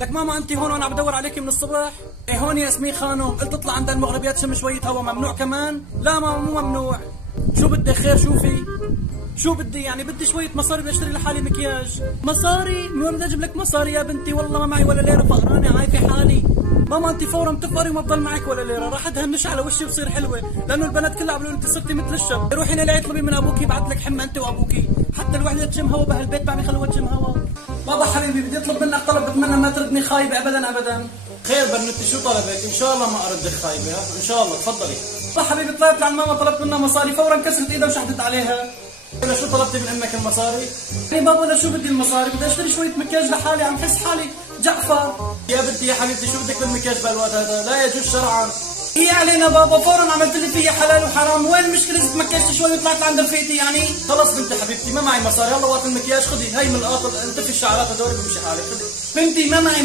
لك ماما انت هون وانا عم بدور عليك من الصبح. ايه هون يا اسمي خانم، قلت اطلع عند المغربيات شم شويه هوا، ممنوع كمان؟ لا ماما مو ممنوع. شو بدي خير شوفي؟ شو بدي يعني؟ بدي شوية مصاري بدي اشتري لحالي مكياج. مصاري؟ من وين بدي اجيب لك مصاري يا بنتي؟ والله ما معي ولا ليرة، فقرانة عايفة حالي. ماما انت فورا بتفقري وما بضل معك ولا ليرة، راح ادهنش على وشي وبصير حلوة، لانه البنات كلها عم يقولوا انت صرتي مثل الشب. روحي ليلى اطلبي من ابوكي يبعث لك حمى انت وابوكي، حتى الوحدة تشم هوا بهالبيت ما عم يخلوها تشم هوا. بابا حبيبي بدي اطلب منك طلب، بتمنى ما تردني خايبة ابدا ابدا. خير بنوتي شو طلبك؟ ان شاء الله ما اردك خايبة، ان شاء الله تفضلي. بابا حبيبي طلعت عن ماما طلبت منها مصاري، فورا كسرت ايدها وشحتت عليها. انا شو طلبتي من امك المصاري؟ اي بابا انا شو بدي المصاري؟ بدي اشتري شوية مكياج لحالي، عم حس حالي جعفر. يا بنتي يا حبيبتي شو بدك بالمكياج بهالوقت هذا؟ لا يجوز شرعا. ايه علينا بابا، فورا عملت لي فيها حلال وحرام، وين المشكلة اذا تمكجت شوي وطلعت لعند رفيقتي يعني؟ خلص بنتي حبيبتي ما معي مصاري، يلا وقت المكياج خذي هي من القاطر، انتفي الشعرات هدول بمشي حالك، خذي. بنتي ما معي